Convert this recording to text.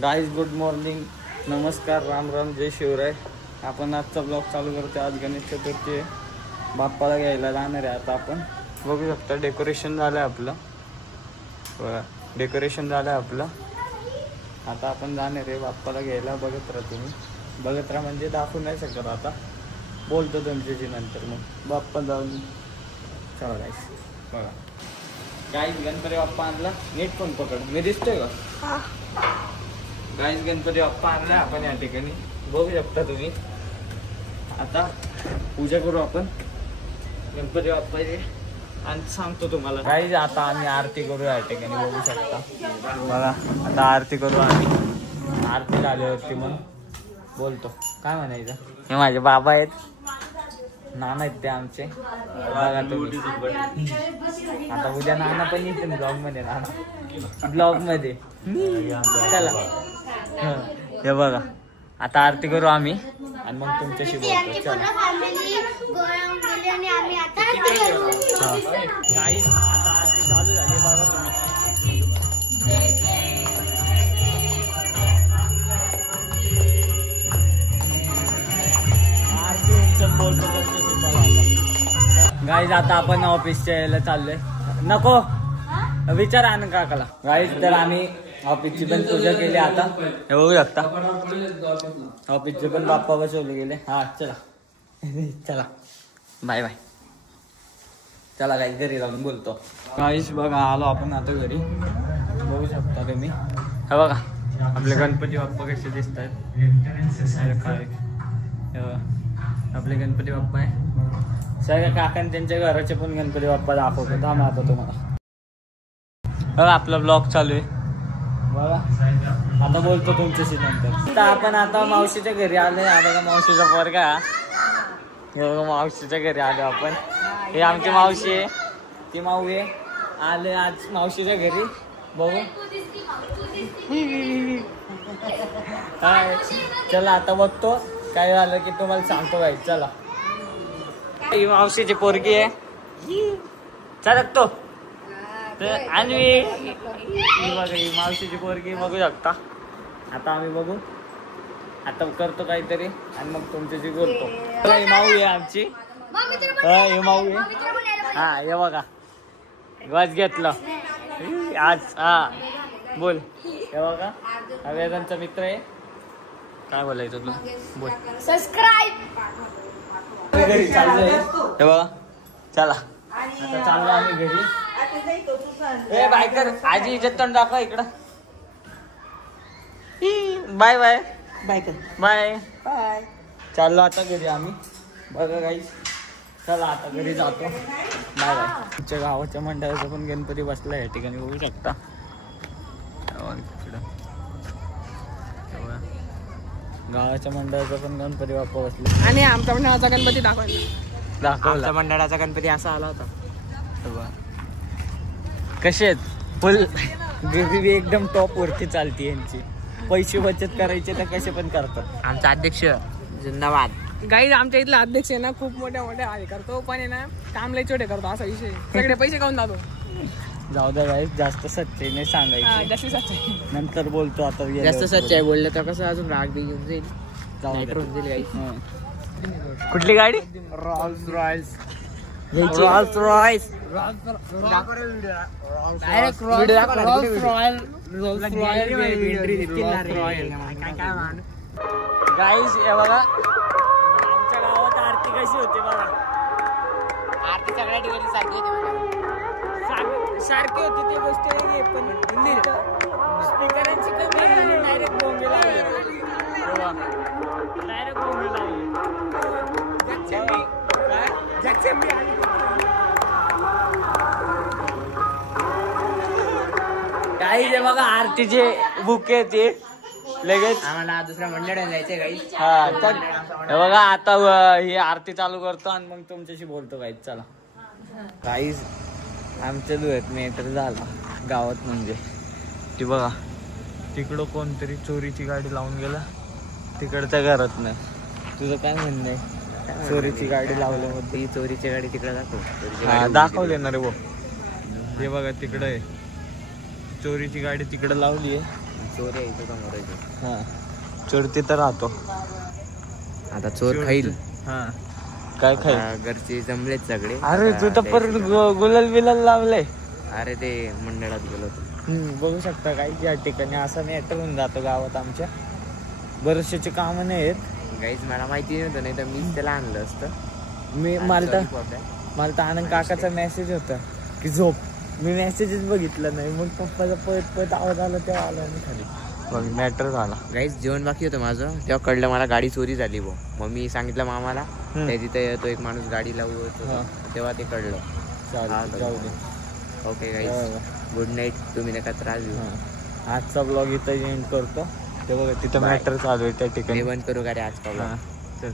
Guys good morning, नमस्कार, राम राम, जय शिवराय. आपण आजचा ब्लॉग चालू करतो. आज गणेश चतुर्थी आहे. बाप्पाला घ्यायला जाणार आहे. आता आपण बघू शकता डेकोरेशन झालं आहे आपलं. डेकोरेशन झालं आहे आपलं. आता आपण जाणार आहे बाप्पाला घ्यायला. बघत राहा तुम्ही, बघत राहा म्हणजे दाखवू नाही शकत. आता बोलतो तुमच्याशी नंतर. मग बाप्पा जाऊन चला गाईस. बघा गाईस गणपती बाप्पा आणला. नीट कोण पकड, मी दिसतोय का? गाईस गणपती बाप्पा आणला आपण या ठिकाणी. बघू शकता तुम्ही. आता पूजा करू आपण गणपती बाप्पाची आणि सांगतो तुम्हाला. गाईस आता आम्ही आरती करू या ठिकाणी. बघू शकता बघा. आता आरती करू आम्ही. आरतीला आल्यावरती मग बोलतो. काय म्हणायचं. हे माझे बाबा आहेत, नाना आहेत ते आमचे. बघा तुम्ही. आता उद्या नाना पण येते ब्लॉग मध्ये. नाना ब्लॉग मध्ये चला. हे बघा आता आरती करू आम्ही आणि मग तुमच्याशी बोलतो. चला गाईस आता आरती चालू झाली. बघा तुम्ही. आरती बोलतो गाईज. आता आपण ऑफिसच्या यायला चाललोय. नको विचारा ना काकाला. गाईज तर आम्ही ऑफिसची पण पूजा केली. आता हे बघू शकता ऑफिसचे पण बाप्पा बसवले गेले. हा चला चला बाय बाय. चला गाईज घरी जाऊन बोलतो. गाईज बघा आलो आपण आता घरी. बघू शकता तुम्ही. हे बघा आपले गणपती बाप्पा कसे दिसत आहेत. काय आपले गणपती बाप्पा आहे. सगळ्या काकांनी त्यांच्या घराचे पण गणपती बाप्पा दाखवतो. थांबा आता तुम्हाला. बघा आपला ब्लॉग चालू आहे. बघा आता बोलतो तुमच्याशी नंतर. आपण आता मावशीच्या घरी आलोय. आता मावशीचा पोरगा. मावशीच्या घरी आलो आपण. हे आमची मावशी आहे, ती माऊ आहे. आले आज मावशीच्या घरी. बघू चला आता बघतो काय झालं की तुम्हाला सांगतो. काय चला. ही मावशीची पोरगी आहे. चलत तो आणि बघा ही मावशीची पोरगी. बघू शकता. आता आम्ही बघू. आता करतो काहीतरी आणि मग तुमच्याशी बोलतो. ही माऊ आहे आमची. ही माऊ आहे. हा हे बघा वाज घेतलं आज. हा बोल. हे बघा हा वेदांचा मित्र आहे. काय बोलायचं तुला बोल. सबस्क्राईब. घरी चाललोय. हे बघा चला आता चाललो आम्ही घरी. ए बाय कर आजी इज्जत तोंड दाखवा इकडं. बाय बाय बाय कर. Bye bye. चाललो आता घरी आम्ही. बघा गाईस चला आता घरी जातो. Bye bye. आमच्या गावाच्या मंडळाचा पण गणपती बसला या ठिकाणी. बघू शकता गावाच्या मंडळाचा पण गणपती बाप्पा बसला. आणि आमच्या मंडळाचा गणपती दाखवला. आमच्या मंडळाचा गणपती असा आला होता. कसे आहेत फुल गरिबी एकदम टॉप वरती चालती यांची. पैसे बचत करायचे तर कसे पण करतात. आमचा अध्यक्ष जिंदाबाद. गाईज आमच्या इथला अध्यक्ष आहे ना खूप मोठ्या हे करतो. पण आहे ना काम लय छोटे करतो. असा विषय. सगळे पैसे खाऊन जातो. जाऊ द्या गाईस जास्त सच्चाई नाही सांगायची. जास्त सच्चाई नंतर बोलतो. आता जास्त सच्चाई बोलले तर कसं अजून राग बी येऊन जाईल. कुठली गाडी. Rolls Royals. Rolls Royce. Guys हे बघा आमच्या गावात आरती कशी होते बघा. आरती सगळ्या ठिकाणी सारखी सारखी होती ती गोष्ट आहे. पण स्पीकरांची कमी डायरेक्ट बोंबे लावले. डायरेक्ट बोंबे लावले. काही जे बघा आरतीचे बुके ते लगेच आम्हाला दुसऱ्या मंडळात जायचंय काही. हा पण हे बघा आता ही आरती चालू करतो आणि मग तुमच्याशी बोलतो. काही चला काहीच आमच्या दुहेत मेटर झाला गावात. म्हणजे ती बघा तिकडं कोणतरी चोरीची गाडी लावून गेला तिकडच्या घरात. नाही तुझं काय म्हणणं आहे. चोरीची गाडी लावल्यामध्ये ती चोरीची गाडी तिकडे दाखवले ना रे भाऊ. हे बघा तिकडं आहे चोरीची गाडी. तिकडं लावली आहे चोर आहे इथं समोर. हा चोर तिथं राहतो. आता चोर खाईल. हा काय खाईल? आता घरचे जमलेत सगळे. अरे तू तर परत गुलाल बिलाल लावलंय. अरे ते मंडळात गेलो होतो. बघू शकता काही या ठिकाणी असं मॅटर होऊन जातो गावात आमच्या. बरेचसे कामं नाही आहेत गाईज मला माहिती नव्हतं, नाही तर मीच त्याला आणलं असतं. मला तर आनंद काकाचा मेसेज होता की झोप. मी मेसेजच बघितलं नाही. मग पप्पाचा पळत पळत आवाज आला तेव्हा आलो आम्ही खाली. बघ मॅटर झाला. गाईज जेवण बाकी होतं माझं, तेव्हा कळलं मला गाडी चोरी झाली भाऊ. मग मी सांगितलं मामाला, त्या तिथे तो एक माणूस गाडी लावू होतो, तेव्हा ते कळलं. चालेल जाऊ दे. Okay guys, good night. तुम्ही नका त्रास घेऊ. आजचा ब्लॉग इथं एंड करतो. ते बघा तिथं मॅटर चालू आहे त्या ठिकाणी. बंद करू का रे आज? चल.